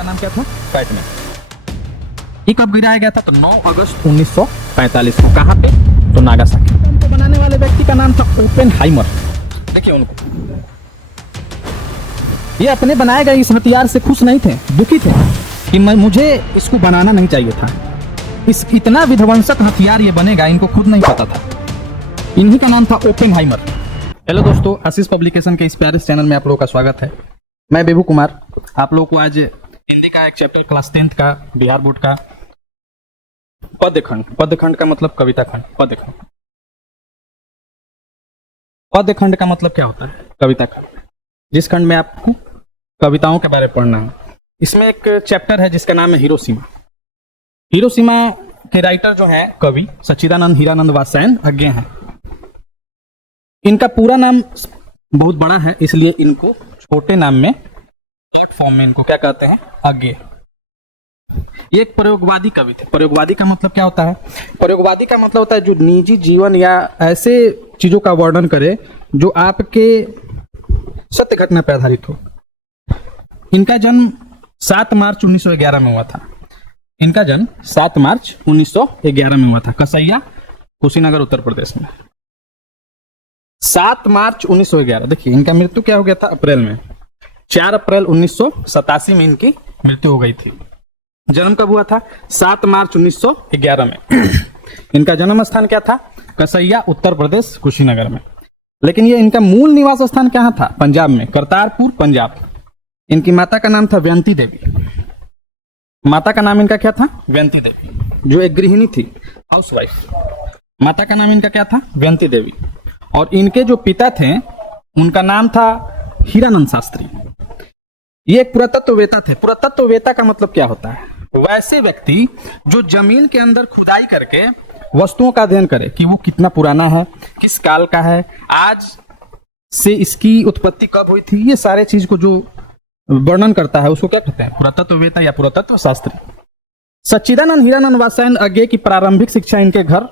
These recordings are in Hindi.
का नाम क्या था? फैटमैन। ये कब गिराया गया था? तो 9 अगस्त 1945 को। कहाँ पे? तो नागासाकी। उनको बनाने वाले व्यक्ति का नाम था ओपेनहाइमर। देखिए उनको, ये अपने बनाए गए इस हथियार से खुश नहीं थे, दुखी थे कि मुझे इसको बनाना नहीं चाहिए था। इस इतना विध्वंसक हथियार ये बनेगा, इनको खुद नहीं पता था। इन्हीं का नाम था ओपेनहाइमर। हेलो दोस्तों, आशीष पब्लिकेशन के इस प्यारे चैनल में आप लोगों का स्वागत है। मैं बेबू कुमार आप लोगों को आज हिंदी का एक चैप्टर क्लास 10th का बिहार बोर्ड का पद्यखंड, पद्यखंड का मतलब कविता खंड, पद्यखंड। पद्यखंड का मतलब क्या होता है? कविता खंड, जिस खंड में आपको कविताओं के बारे में पढ़ना है। इसमें एक चैप्टर है जिसका नाम है हिरोशिमा। हिरोशिमा के राइटर जो है कवि सच्चिदानंद हीरानंद वात्स्यायन अज्ञे हैं। इनका पूरा नाम बहुत बड़ा है, इसलिए इनको छोटे नाम में, शॉर्ट फॉर्म में इनको क्या कहते हैं? अज्ञे। ये एक प्रयोगवादी कवि थे। प्रयोगवादी का मतलब क्या होता है? प्रयोगवादी का मतलब होता है जो निजी जीवन या ऐसे चीजों का वर्णन करे जो आपके सत्य घटना पर आधारित हो। इनका जन्म 7 मार्च 1911 में हुआ था। इनका जन्म 7 मार्च 1911 में हुआ था, कसैया, कुशीनगर, उत्तर प्रदेश में। 7 मार्च 1911। देखिए इनका मृत्यु क्या हो गया था? अप्रैल में। 4 अप्रैल 1987 में इनकी मृत्यु हो गई थी। जन्म कब हुआ था? 7 मार्च 1911 में। इनका जन्म स्थान क्या था? कसैया, उत्तर प्रदेश, कुशीनगर में। लेकिन ये इनका मूल निवास स्थान कहाँ था? पंजाब में, करतारपुर, पंजाब। इनकी माता का नाम था व्यंती देवी। माता का नाम इनका क्या था? व्यंती देवी, जो एक गृहिणी थी, हाउसवाइफ। माता का नाम इनका क्या था? व्यंती देवी। और इनके जो पिता थे उनका नाम था हीरानंद शास्त्री। ये एक पुरातत्ववेता थे। पुरातत्ववेता का मतलब क्या होता है? वैसे व्यक्ति जो जमीन के अंदर खुदाई करके वस्तुओं का अध्ययन करे कि वो कितना पुराना है, किस काल का है, आज से इसकी उत्पत्ति कब हुई थी, ये सारे चीज को जो वर्णन करता है उसको क्या कहते हैं? पुरातत्ववेता या पुरातत्व शास्त्री। सच्चिदानंद हीरानंद वात्स्यायन अज्ञे की प्रारंभिक शिक्षा इनके घर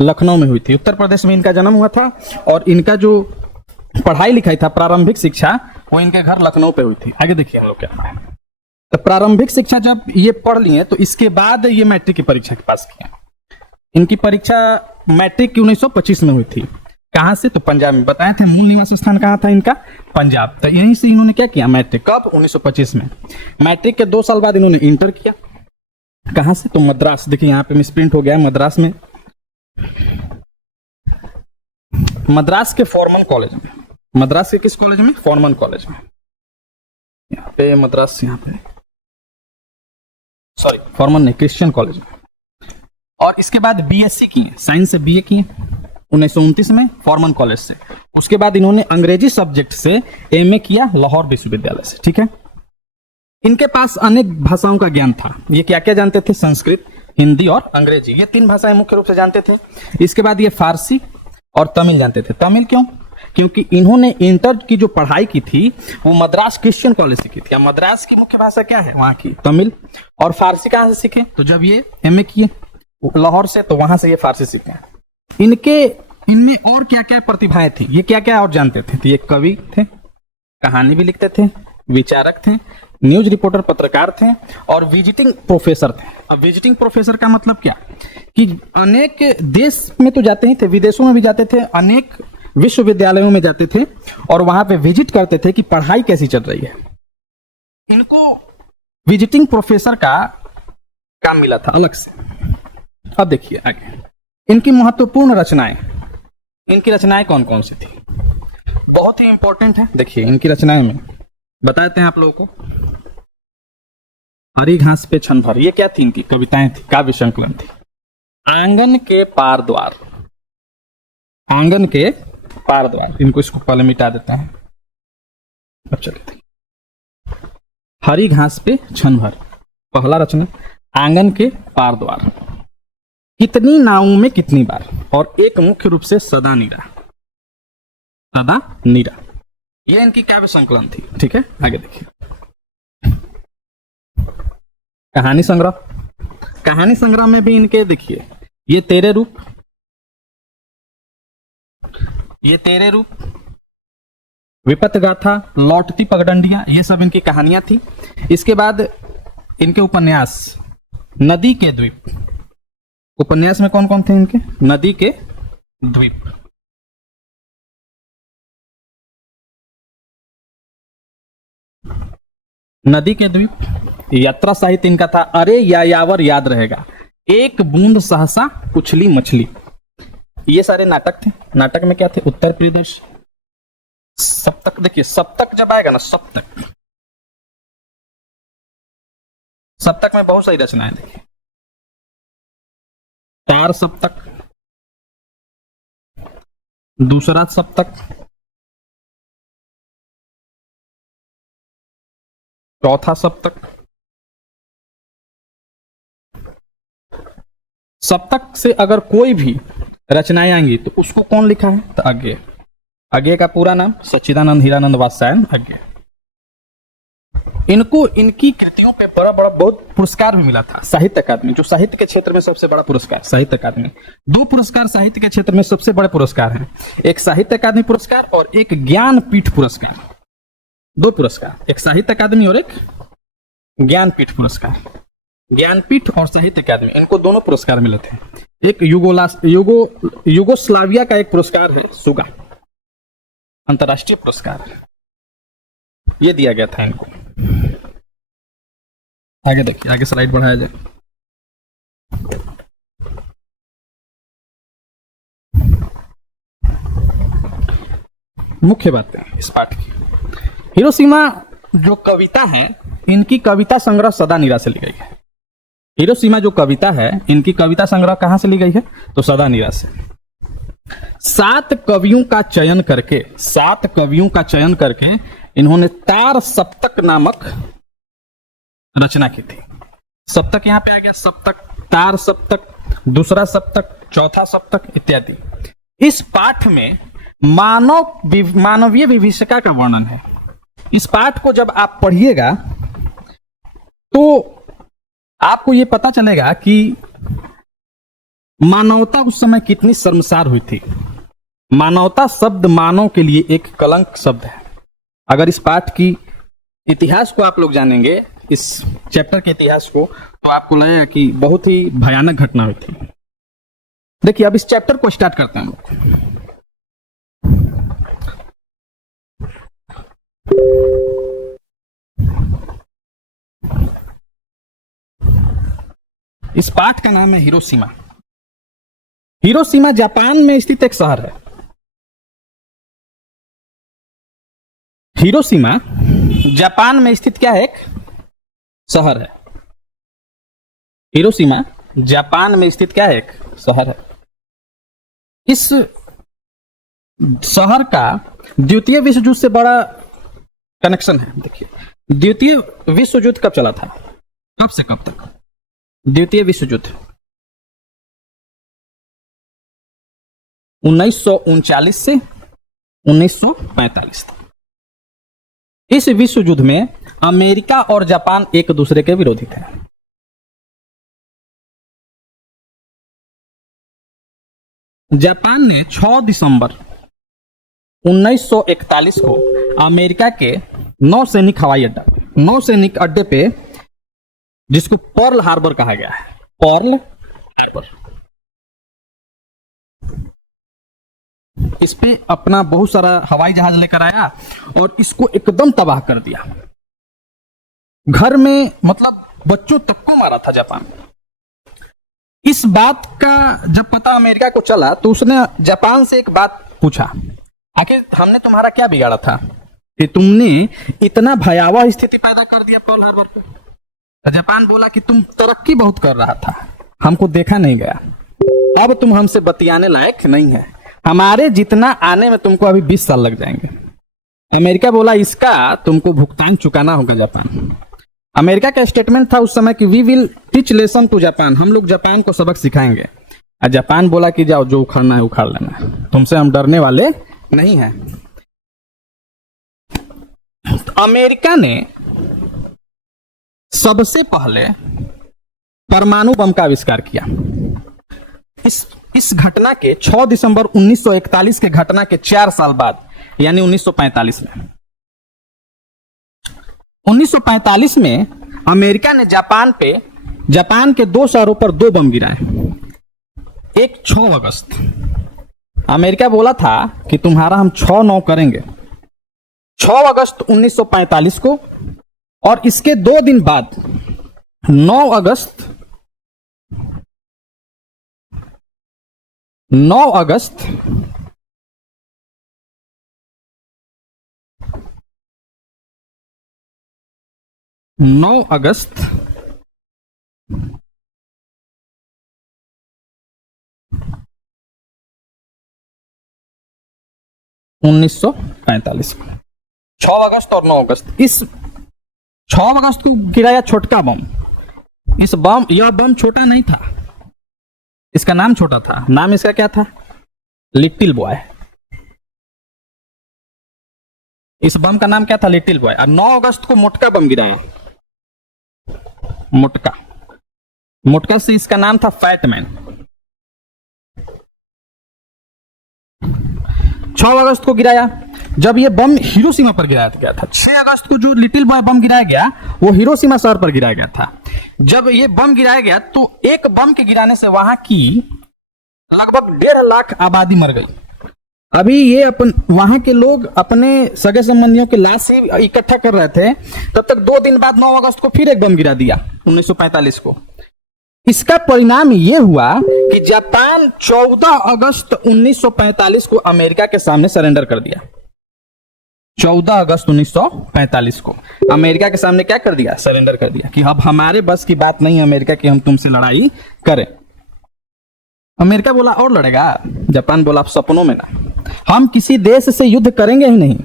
लखनऊ में हुई थी। उत्तर प्रदेश में इनका जन्म हुआ था और इनका जो पढ़ाई लिखाई था, प्रारंभिक शिक्षा, वो इनके घर लखनऊ पे हुई थी। आगे देखिए हम लोग क्या है। तो प्रारंभिक शिक्षा जब ये पढ़ लिए तो इसके बाद ये मैट्रिक की परीक्षा के पास किया। इनकी परीक्षा मैट्रिक की 1925 में हुई थी। कहां से? तो पंजाब में। बताए थे मूल निवास स्थान कहां था इनका? पंजाब। तो यहीं से इन्होंने क्या किया? मैट्रिक। कब? 1925 में। मैट्रिक के 2 साल बाद इन्होंने इंटर किया। कहां से? तो मद्रास। देखिए यहाँ पे मिसप्रिंट हो गया है, मद्रास में। मद्रास के फॉर्मन कॉलेज में। मद्रास के किस कॉलेज में? फॉर्मन कॉलेज में। यहाँ पे मद्रास, यहाँ पे सॉरी फॉर्मन नहीं, क्रिश्चियन कॉलेज में। और इसके बाद बीएससी किए, साइंस से बीए किए 1929 में फॉर्मन कॉलेज से। उसके बाद इन्होंने अंग्रेजी सब्जेक्ट से एमए किया लाहौर विश्वविद्यालय से। ठीक है। इनके पास अनेक भाषाओं का ज्ञान था। ये क्या क्या जानते थे? संस्कृत, हिंदी और अंग्रेजी, ये 3 भाषाएं मुख्य रूप से जानते थे। इसके बाद ये फारसी और तमिल जानते थे। तमिल क्यों? क्योंकि इन्होंने इंटर की जो पढ़ाई की थी वो मद्रास क्रिश्चियन कॉलेज से की थी। मद्रास की मुख्य भाषा क्या है वहां की? तमिल। और फारसी कहां से सीखे? तो जब ये एमए किए लाहौर से, तो वहां से ये फारसी सीखे। इनमें और क्या क्या प्रतिभाएं थी, ये क्या क्या और जानते थे? तो ये कवि थे, कहानी भी लिखते थे, विचारक थे, न्यूज रिपोर्टर, पत्रकार थे और विजिटिंग प्रोफेसर थे। अब विजिटिंग प्रोफेसर का मतलब क्या? कि अनेक देश में तो जाते ही थे, विदेशों में भी जाते थे, अनेक विश्वविद्यालयों में जाते थे और वहां पे विजिट करते थे कि पढ़ाई कैसी चल रही है। इनको विजिटिंग प्रोफेसर का काम मिला था अलग से। अब देखिए आगे इनकी महत्वपूर्ण रचनाएं। इनकी रचनाएं कौन कौन सी थी? बहुत ही इंपॉर्टेंट है। देखिए इनकी रचनाएं में बताते हैं आप लोगों को। हरी घास पे क्षण भर, ये क्या थी? इनकी कविताएं थी, काव्य संकलन थी। आंगन के पार द्वार, आंगन के पार द्वार, इनको इसको पहले मिटा देते हैं। अब चलिए, हरी घास पे क्षण भर, पहला रचना। आंगन के पार द्वार, कितनी नावों में कितनी बार, और एक मुख्य रूप से सदा नीरा, सदा नीरा, ये इनकी काव्य संकलन थी। ठीक है। आगे देखिए कहानी संग्रह। कहानी संग्रह में भी इनके देखिए, ये तेरे रूप, ये तेरे रूप, विपत गाथा, लौटती पगडंडियां, ये सब इनकी कहानियां थी। इसके बाद इनके उपन्यास नदी के द्वीप, उपन्यास में कौन कौन थे इनके? नदी के द्वीप। नदी के द्वीप। यात्रा साहित्य इनका था अरे यायावर याद रहेगा, एक बूंद सहसा उछली मछली। ये सारे नाटक थे। नाटक में क्या थे? उत्तर प्रदेश। सप्तक, देखिए सप्तक जब आएगा ना, सप्तक, सप्तक में बहुत सारी रचनाएं देखिए। चार सप्तक, दूसरा सप्तक, चौथा सप्तक। सप्तक से अगर कोई भी रचनाएं आएंगी तो उसको कौन लिखा है? तो अज्ञेय। अज्ञेय का पूरा नाम सच्चिदानंद हीरानंद वात्स्यायन अज्ञेय। इनको इनकी कृतियों पे बड़ा बड़ा बहुत पुरस्कार भी मिला था। साहित्य अकादमी, जो साहित्य के क्षेत्र में सबसे बड़ा पुरस्कार, साहित्य अकादमी। दो पुरस्कार साहित्य के क्षेत्र में सबसे बड़े पुरस्कार हैं, एक साहित्य अकादमी पुरस्कार और एक ज्ञानपीठ पुरस्कार। दो पुरस्कार, एक साहित्य अकादमी और एक ज्ञानपीठ पुरस्कार। ज्ञानपीठ और साहित्य अकादमी, इनको दोनों पुरस्कार मिले थे। एक युगोस्लाविया का एक पुरस्कार है, सुगा अंतर्राष्ट्रीय पुरस्कार, ये दिया गया था इनको। आगे देखिए, आगे स्लाइड बढ़ाया जाए। मुख्य बातें इस पाठ की। हिरोशिमा जो कविता है, इनकी कविता संग्रह सदानीरा से ली गई है। हिरोशिमा जो कविता है, इनकी कविता संग्रह कहां से ली गई है? तो सदानीरा से। 7 कवियों का चयन करके, 7 कवियों का चयन करके इन्होंने तार सप्तक नामक रचना की थी। सप्तक यहां पे आ गया, सप्तक, तार सप्तक, दूसरा सप्तक, चौथा सप्तक इत्यादि। इस पाठ में मानवीय विभीषिका का वर्णन है। इस पाठ को जब आप पढ़िएगा तो आपको यह पता चलेगा कि मानवता उस समय कितनी शर्मसार हुई थी। मानवता शब्द मानव के लिए एक कलंक शब्द है। अगर इस पाठ की इतिहास को आप लोग जानेंगे, इस चैप्टर के इतिहास को, तो आपको लगेगा कि बहुत ही भयानक घटना हुई थी। देखिए अब इस चैप्टर को स्टार्ट करते हैं हम लोग। इस पाठ का नाम है हिरोशिमा। हिरोशिमा जापान में स्थित एक शहर है। हिरोशिमा जापान में स्थित क्या है? एक शहर है। हिरोशिमा जापान में स्थित क्या है? एक शहर है। इस शहर का द्वितीय विश्व युद्ध से बड़ा कनेक्शन है। देखिए द्वितीय विश्व युद्ध कब चला था? कब से कब तक? द्वितीय विश्व युद्ध 1939 से 1945 तक। इस विश्व युद्ध में अमेरिका और जापान एक दूसरे के विरोधी थे। जापान ने 6 दिसंबर 1941 को अमेरिका के नौसैनिक हवाई अड्डा, नौसैनिक अड्डे पे, जिसको पर्ल हार्बर कहा गया है, पर्ल हार्बर, इस पे अपना बहुत सारा हवाई जहाज लेकर आया और इसको एकदम तबाह कर दिया। घर में मतलब बच्चों तक को मारा था जापान। इस बात का जब पता अमेरिका को चला तो उसने जापान से एक बात पूछा, आखिर हमने तुम्हारा क्या बिगाड़ा था कि तुमने इतना भयावह स्थिति पैदा कर दिया पर्ल हार्बर पे? जापान बोला कि तुम तरक्की बहुत कर रहा था, हमको देखा नहीं गया, अब तुम हमसे बतियाने लायक नहीं है, हमारे जितना आने में तुमको अभी 20 साल लग जाएंगे। अमेरिका बोला इसका तुमको भुगतान चुकाना होगा जापान। अमेरिका का स्टेटमेंट था उस समय कि we will teach lesson to Japan, हम लोग जापान को सबक सिखाएंगे। और जापान बोला कि जाओ जो उखाड़ना है उखाड़ लेना, तुमसे हम डरने वाले नहीं हैं। तो अमेरिका ने सबसे पहले परमाणु बम का आविष्कार किया। इस घटना के 6 दिसंबर 1941 के घटना के 4 साल बाद, यानी 1945 में 1945 में अमेरिका ने जापान के 2 शहरों पर 2 बम गिराए। एक 6 अगस्त, अमेरिका बोला था कि तुम्हारा हम 6-9 करेंगे, 6 अगस्त 1945 को। और इसके 2 दिन बाद 9 अगस्त 9 अगस्त 9 अगस्त 1945 को, 6 अगस्त और 9 अगस्त। इस 6 अगस्त को गिराया छोटका बम। यह बम छोटा नहीं था, इसका नाम छोटा था। नाम इसका क्या था? Little boy. इस बम का नाम क्या था? Little boy. और 9 अगस्त को मोटका बम गिराया। मोटका से इसका नाम था फैटमैन। 6 अगस्त को गिराया जब यह बम हिरोशिमा पर गिराया गया था। 6 अगस्त को जो लिटिल बॉय बम गिराया गया वो हिरोशिमा शहर पर गिराया गया था। जब ये बम गिराया गया तो एक बम के गिराने से वहां की लगभग 1.5 लाख आबादी मर गई। अभी ये वहां के लोग अपने सगे संबंधियों के लाश ही इकट्ठा कर रहे थे, तब तक 2 दिन बाद 9 अगस्त को फिर एक बम गिरा दिया 1945 को। इसका परिणाम यह हुआ कि जापान 14 अगस्त 1945 को अमेरिका के सामने सरेंडर कर दिया। 14 अगस्त 1945 को अमेरिका के सामने क्या कर दिया? सरेंडर कर दिया कि अब हमारे बस की बात नहीं है अमेरिका की हम तुमसे लड़ाई करें। अमेरिका बोला और लड़ेगा? जापान बोला सपनों में ना, हम किसी देश से युद्ध करेंगे ही नहीं।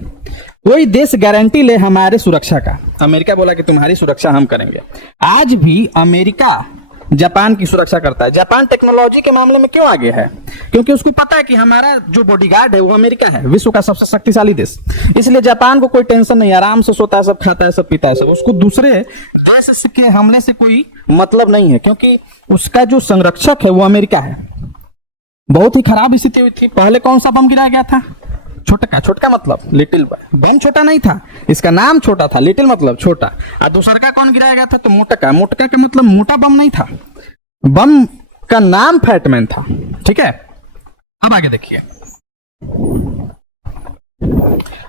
कोई देश गारंटी ले हमारे सुरक्षा का। अमेरिका बोला कि तुम्हारी सुरक्षा हम करेंगे। आज भी अमेरिका जापान की सुरक्षा करता है। जापान टेक्नोलॉजी के मामले में क्यों आगे है? क्योंकि उसको पता है कि हमारा जो बॉडीगार्ड है वो अमेरिका है, विश्व का सबसे शक्तिशाली देश। इसलिए जापान को कोई टेंशन नहीं, आराम से सोता है, सब खाता है, सब पीता है, सब। उसको दूसरे देश के हमले से कोई मतलब नहीं है, क्योंकि उसका जो संरक्षक है वो अमेरिका है। बहुत ही खराब स्थिति हुई थी। पहले कौन सा बम गिराया गया था? छोटका मतलब लिटिल बॉय। बम छोटा नहीं था, इसका नाम छोटा था, लिटिल मतलब छोटा। और दूसरा का कौन गिराया गया था? तो मोटका का मतलब मोटा बम नहीं था, बम का नाम फैटमैन था। ठीक है, अब आगे देखिए।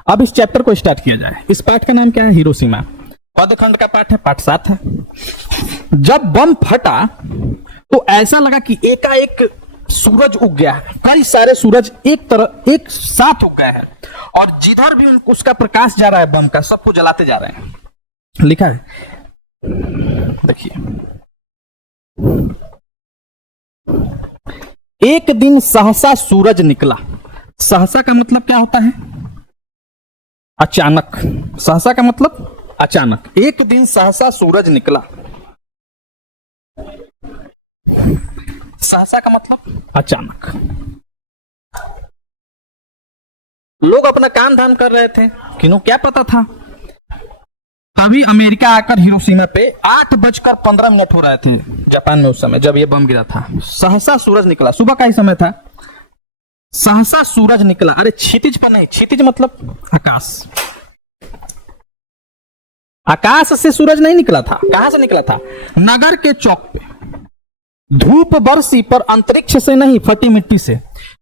अब इस चैप्टर को स्टार्ट किया जाए। इस पाठ का नाम क्या है? हिरोशिमा। पदखंड का पाठ है, पाठ 7 है। जब बम फटा तो ऐसा लगा कि एकाएक सूरज उग गया है। कई सारे सूरज एक साथ उग गए हैं और जिधर भी उसका प्रकाश जा रहा है बम का, सबको जलाते जा रहे हैं। लिखा है, देखिए। एक दिन सहसा सूरज निकला। सहसा का मतलब क्या होता है? अचानक। सहसा का मतलब अचानक। एक दिन सहसा सूरज निकला। सहसा का मतलब अचानक। लोग अपना काम धाम कर रहे थे, किन्हों क्या पता था। तभी अमेरिका आकर हिरोशिमा पे 8:15 हो रहे थे जापान में उस समय जब ये बम गिरा था। सहसा सूरज निकला, सुबह का ही समय था। सहसा सूरज निकला। अरे क्षितिज पर नहीं, क्षितिज मतलब आकाश। आकाश से सूरज नहीं निकला था। कहां से निकला था? नगर के चौक पे। धूप बरसी पर अंतरिक्ष से नहीं, फटी मिट्टी से।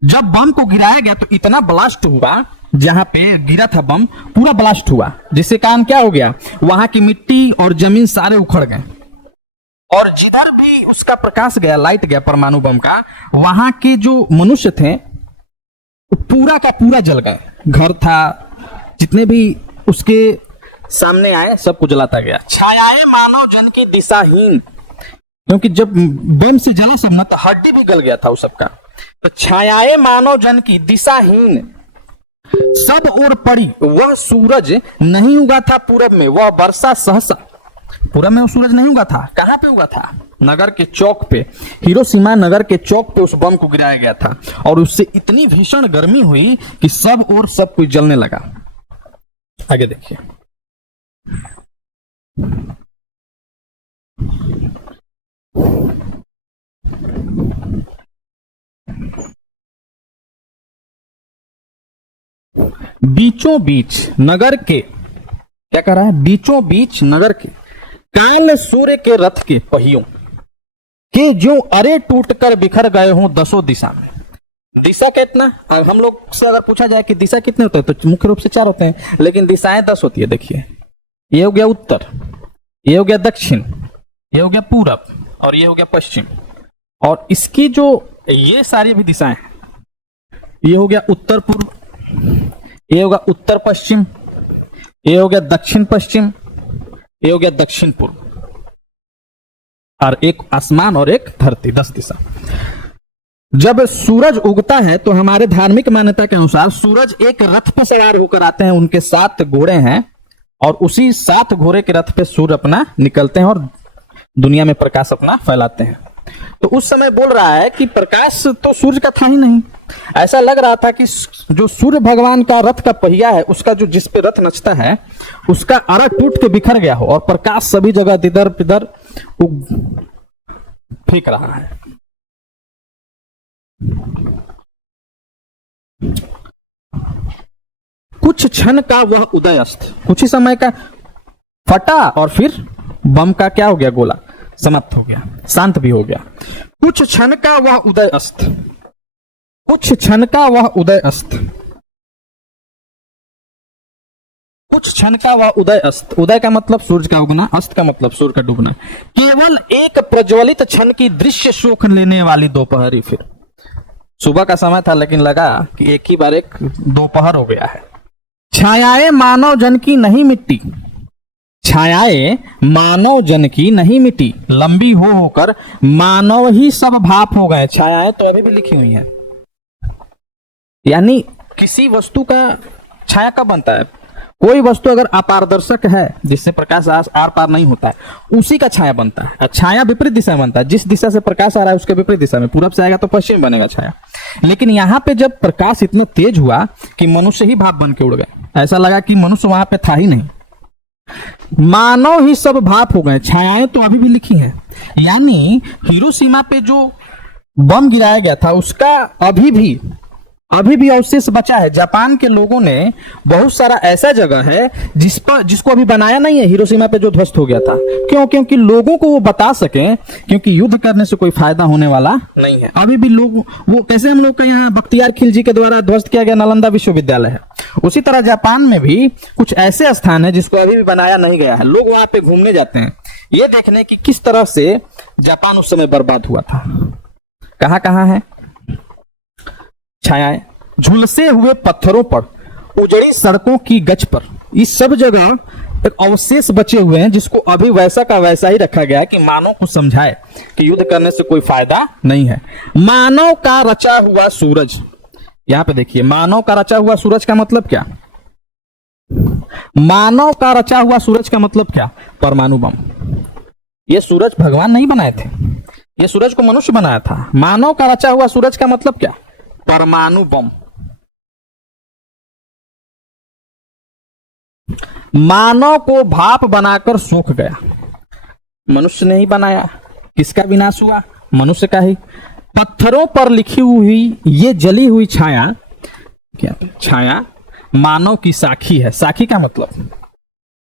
जब बम को गिराया गया तो इतना ब्लास्ट हुआ, जहां पे गिरा था बम पूरा ब्लास्ट हुआ, जिससे कारण क्या हो गया? वहां की मिट्टी और जमीन सारे उखड़ गए और जिधर भी उसका प्रकाश गया, लाइट गया परमाणु बम का, वहां के जो मनुष्य थे पूरा का पूरा जल गए। घर था, जितने भी उसके सामने आए सबको जलाता गया। छायाएं मानव जन की दिशाहीन, क्योंकि जब बम से जला सब ना तो हड्डी भी गल गया था उस सबका। तो छायाएं मानव जन की दिशाहीन सब ओर पड़ी। वह सूरज नहीं उगा था पूरब में, वह वर्षा सहसा। पूरब में वो सूरज नहीं उगा था। कहां पे उगा था? नगर के चौक पे। हिरोशिमा नगर के चौक पे उस बम को गिराया गया था और उससे इतनी भीषण गर्मी हुई कि सब ओर सब कुछ जलने लगा। आगे देखिए। बीचों बीच नगर के, क्या कह रहा है? बीचों बीच नगर के काल सूर्य के रथ के पहियों कि जो अरे टूट कर बिखर गए हों दसों दिशा में। दिशा कितना, अब हम लोग से अगर पूछा जाए कि दिशा कितने होते हैं तो मुख्य रूप से 4 होते हैं, लेकिन दिशाएं 10 होती है। देखिए, ये हो गया उत्तर, ये हो गया दक्षिण, ये हो गया पूरब और ये हो गया पश्चिम। और इसकी जो ये सारी भी दिशाएं, ये हो गया उत्तर पूर्व, ये हो गया उत्तर पश्चिम, ये हो गया दक्षिण पश्चिम, ये हो गया दक्षिण पूर्व, और एक आसमान और एक धरती, 10 दिशा। जब सूरज उगता है तो हमारे धार्मिक मान्यता के अनुसार सूरज एक रथ पर सवार होकर आते हैं, उनके 7 घोड़े हैं, और उसी 7 घोड़े के रथ पे सूर्य अपना निकलते हैं और दुनिया में प्रकाश अपना फैलाते हैं। तो उस समय बोल रहा है कि प्रकाश तो सूर्य का था ही नहीं। ऐसा लग रहा था कि जो सूर्य भगवान का रथ का पहिया है, उसका जो जिस पे रथ नचता है, उसका अरा टूट के बिखर गया हो और प्रकाश सभी जगह इधर उधर फेंक रहा है। कुछ क्षण का वह उदय अस्त, कुछ ही समय का फटा और फिर बम का क्या हो गया, गोला समाप्त हो गया, शांत भी हो गया। कुछ क्षण का वह उदय अस्त, कुछ क्षण का वह उदय अस्त, कुछ क्षण का वह उदय अस्त। उदय का मतलब सूरज का उगना, अस्त का मतलब सूर्य का डूबना। केवल एक प्रज्वलित क्षण की दृश्य शोक लेने वाली दोपहरी। फिर सुबह का समय था, लेकिन लगा कि एक ही बार एक दोपहर हो गया है। छायाएं मानव जन की नहीं मिट्टी, छायाएं मानव जन की नहीं मिटी, लंबी हो होकर मानव ही सब भाप हो गए। छायाएं तो अभी भी लिखी हुई हैं, यानी किसी वस्तु का छाया कब बनता है? कोई वस्तु अगर अपारदर्शक है, जिससे प्रकाश आर पार नहीं होता है, उसी का छाया बनता है। छाया विपरीत दिशा में बनता है, जिस दिशा से प्रकाश आ रहा है उसके विपरीत दिशा में, पूरब से आएगा तो पश्चिम बनेगा छाया। लेकिन यहाँ पे जब प्रकाश इतना तेज हुआ कि मनुष्य ही भाप बन के उड़ गए, ऐसा लगा कि मनुष्य वहां पे था ही नहीं, मानव ही सब भाप हो गए। छायाएं तो अभी भी लिखी हैं, यानी हिरोशिमा पे जो बम गिराया गया था उसका अभी भी अवशेष बचा है। जापान के लोगों ने बहुत सारा ऐसा जगह है जिसको अभी बनाया नहीं है, हिरोशिमा पे जो ध्वस्त हो गया था। क्यों? क्योंकि लोगों को वो बता सकें, क्योंकि युद्ध करने से कोई फायदा होने वाला नहीं है। अभी भी लोग वो कैसे हम लोग का यहाँ बख्तियार खिलजी के द्वारा ध्वस्त किया गया नालंदा विश्वविद्यालय है, उसी तरह जापान में भी कुछ ऐसे स्थान है जिसको अभी भी बनाया नहीं गया है। लोग वहां पे घूमने जाते हैं ये देखने की किस तरह से जापान उस समय बर्बाद हुआ था। कहां कहां है छायाएं? झुलसे हुए पत्थरों पर, उजड़ी सड़कों की गच पर, इस सब जगह एक अवशेष बचे हुए हैं जिसको अभी वैसा का वैसा ही रखा गया है कि मानव को समझाए कि युद्ध करने से कोई फायदा नहीं है। मानव का रचा हुआ सूरज, यहां पे देखिए, मानव का रचा हुआ सूरज का मतलब क्या? मानव का रचा हुआ सूरज का मतलब क्या? परमाणु बम। ये सूरज भगवान नहीं बनाए थे, ये सूरज को मनुष्य बनाया था। मानव का रचा हुआ सूरज का मतलब क्या? परमाणु बम। मानव को भाप बनाकर सूख गया, मनुष्य ने ही बनाया। किसका विनाश हुआ? मनुष्य का ही। पत्थरों पर लिखी हुई ये जली हुई छाया, क्या छाया मानव की साखी है। साखी का मतलब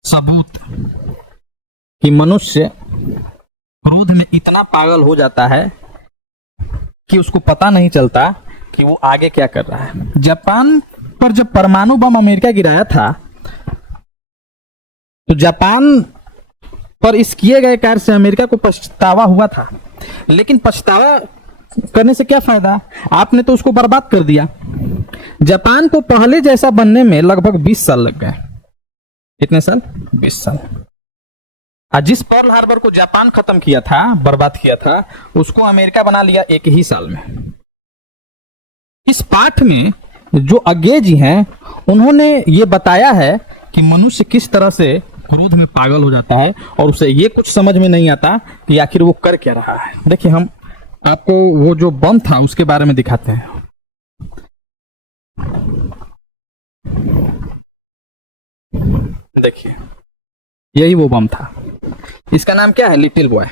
सबूत कि मनुष्य क्रोध में इतना पागल हो जाता है कि उसको पता नहीं चलता कि वो आगे क्या कर रहा है। जापान पर जब परमाणु बम अमेरिका गिराया था तो जापान पर इस किए गए कार्य से अमेरिका को पछतावा हुआ था, लेकिन पछतावा करने से क्या फायदा? आपने तो उसको बर्बाद कर दिया। जापान को पहले जैसा बनने में लगभग 20 साल लग गए। कितने साल? 20 साल। जिस पर्ल हार्बर को जापान खत्म किया था, बर्बाद किया था, उसको अमेरिका बना लिया एक ही साल में। इस पाठ में जो अज्ञे जी हैं उन्होंने ये बताया है कि मनुष्य किस तरह से क्रोध में पागल हो जाता है और उसे ये कुछ समझ में नहीं आता कि आखिर वो कर क्या रहा है। देखिए, हम आपको वो जो बम था उसके बारे में दिखाते हैं। देखिए, यही वो बम था। इसका नाम क्या है? Little boy.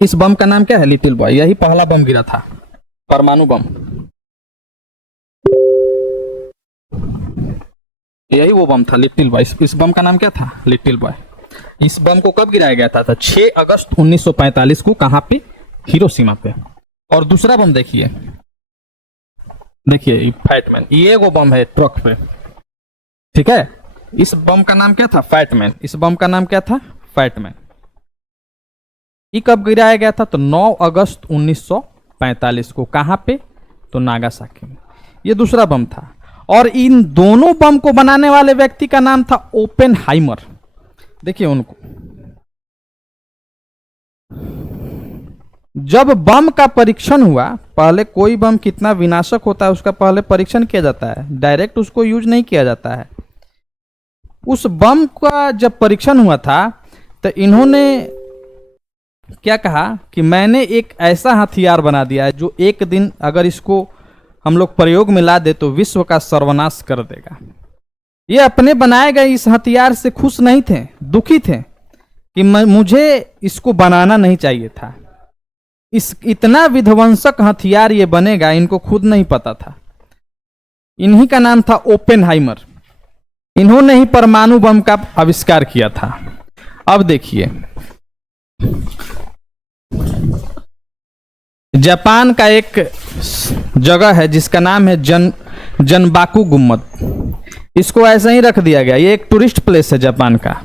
इस बम का नाम क्या है? Little boy. यही पहला बम गिरा था, परमाणु बम। यही वो बम था, लिटिल बॉय। इस बम का नाम क्या था? Little boy. इस बम को कब गिराया गया था? 6 अगस्त 1945 को। कहाँ पे? हिरोशिमा पे। और दूसरा बम देखिए, देखिए फैटमैन, ये वो बम है ट्रक पे, ठीक है। इस बम का नाम क्या था? फैटमैन। इस बम का नाम क्या था? फैटमैन। ये कब गिराया गया था? तो 9 अगस्त 1945 को। कहाँ पे? तो नागासाकी में। ये दूसरा बम था। और इन दोनों बम को बनाने वाले व्यक्ति का नाम था ओपेनहाइमर। देखिए उनको, जब बम का परीक्षण हुआ, पहले कोई बम कितना विनाशक होता है उसका पहले परीक्षण किया जाता है, डायरेक्ट उसको यूज नहीं किया जाता है। उस बम का जब परीक्षण हुआ था तो इन्होंने क्या कहा कि मैंने एक ऐसा हथियार बना दिया है जो एक दिन अगर इसको हम लोग प्रयोग में ला दे तो विश्व का सर्वनाश कर देगा। ये अपने बनाए गए इस हथियार से खुश नहीं थे, दुखी थे कि मुझे इसको बनाना नहीं चाहिए था। इस इतना विध्वंसक हथियार ये बनेगा, इनको खुद नहीं पता था। इन्हीं का नाम था ओपेनहाइमर। इन्होंने ही परमाणु बम का आविष्कार किया था। अब देखिए, जापान का एक जगह है जिसका नाम है जनबाकू गुम्मद। इसको ऐसा ही रख दिया गया। ये एक टूरिस्ट प्लेस है जापान का।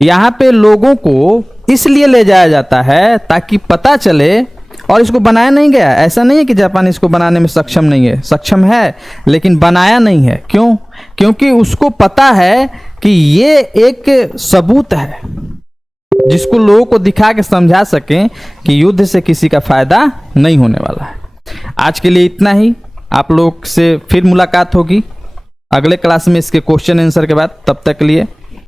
यहाँ पे लोगों को इसलिए ले जाया जाता है ताकि पता चले, और इसको बनाया नहीं गया। ऐसा नहीं है कि जापान इसको बनाने में सक्षम नहीं है, सक्षम है, लेकिन बनाया नहीं है। क्यों? क्योंकि उसको पता है कि ये एक सबूत है जिसको लोगों को दिखा के समझा सकें कि युद्ध से किसी का फायदा नहीं होने वाला है। आज के लिए इतना ही। आप लोग से फिर मुलाकात होगी अगले क्लास में इसके क्वेश्चन आंसर के बाद। तब तक के लिए